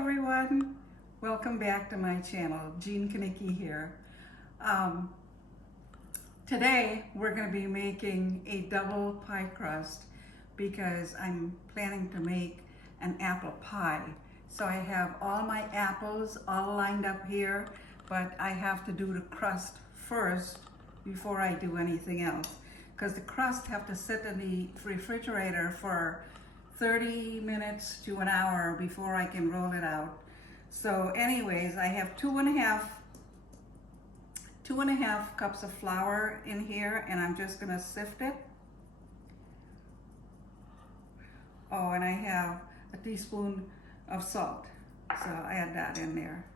everyone, welcome back to my channel. Jean Kanicki here. Today we're going to be making a double pie crust because I'm planning to make an apple pie. So I have all my apples all lined up here, but I have to do the crust first before I do anything else, because the crust have to sit in the refrigerator for 30 minutes to an hour before I can roll it out. So anyways, I have two and a half cups of flour in here, and I'm just gonna sift it. Oh, and I have a teaspoon of salt, so I add that in there.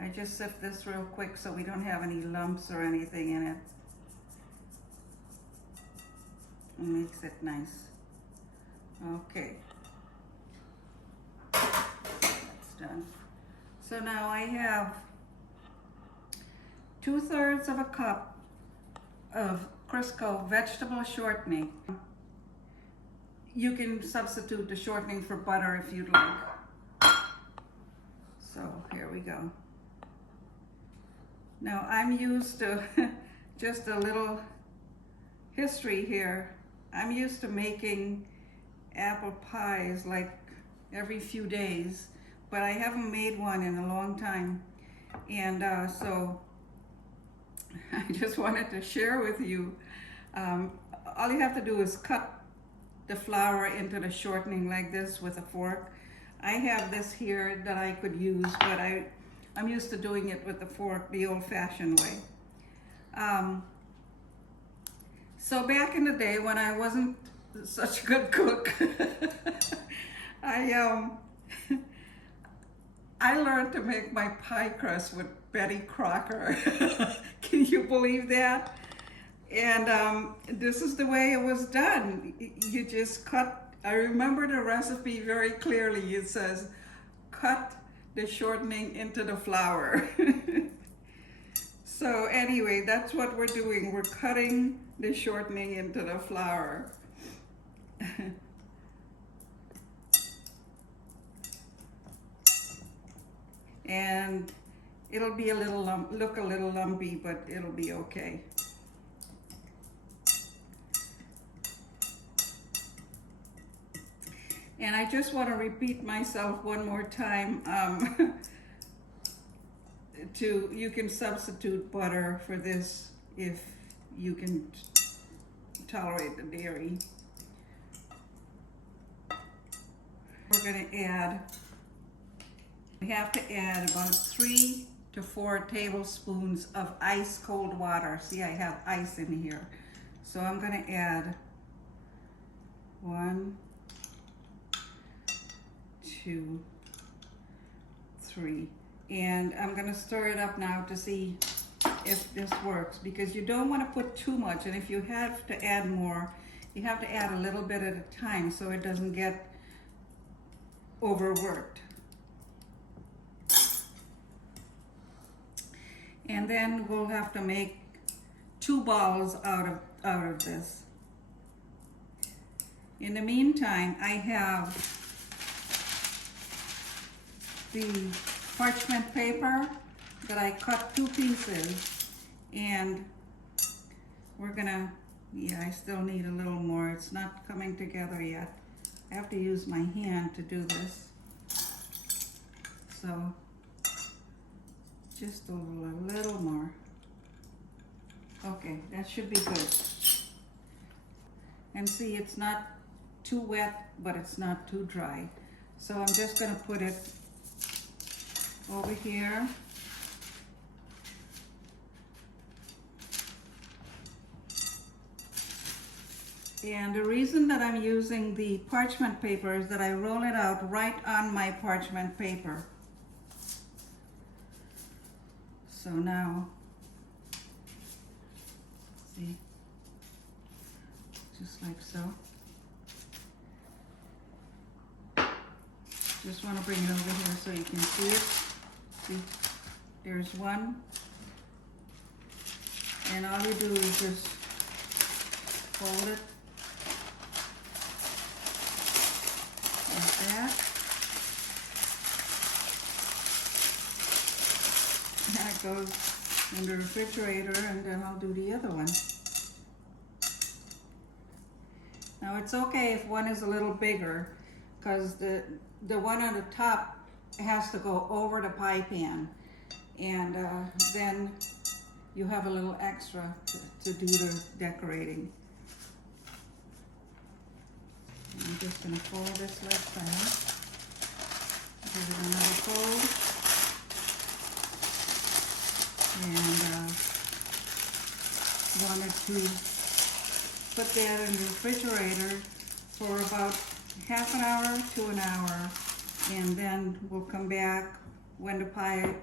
I just sift this real quick so we don't have any lumps or anything in it. It makes it nice. Okay, that's done. So now I have 2/3 of a cup of Crisco vegetable shortening. You can substitute the shortening for butter if you'd like. So here we go. Now I'm used to just a little history here. I'm used to making apple pies like every few days, but I haven't made one in a long time. And so I just wanted to share with you. All you have to do is cut the flour into the shortening like this with a fork. I have this here that I could use, but I'm used to doing it with the fork the old-fashioned way. So back in the day when I wasn't such a good cook, I learned to make my pie crust with Betty Crocker. Can you believe that? And this is the way it was done. You just cut, I remember the recipe very clearly. It says, cut the shortening into the flour. So anyway, that's what we're doing. We're cutting the shortening into the flour. And it'll be a little look a little lumpy, but it'll be okay. And I just want to repeat myself one more time. You can substitute butter for this if you can tolerate the dairy. We're going to add, we have to add about 3 to 4 tablespoons of ice cold water. See, I have ice in here. So I'm going to add 1, 2, 3. And I'm going to stir it up now to see if this works, because you don't want to put too much, and if you have to add more, you have to add a little bit at a time so it doesn't get overworked. And then we'll have to make 2 balls out of this. In the meantime, I have the parchment paper that I cut 2 pieces, and we're gonna, yeah, I still need a little more. It's not coming together yet. I have to use my hand to do this. So just a little more. Okay, that should be good. And see, it's not too wet, but it's not too dry. So I'm just gonna put it over here. And the reason that I'm using the parchment paper is that I roll it out right on my parchment paper. So now, see, just like so. Just want to bring it over here so you can see it. See, there's one. And all you do is just fold it That goes in the refrigerator, and then I'll do the other one. Now it's okay if one is a little bigger, because the one on the top has to go over the pie pan, and then you have a little extra to do the decorating. I'm just going to fold this left side. Give it another fold. And wanted to put that in the refrigerator for about half an hour to an hour, and then we'll come back when the pie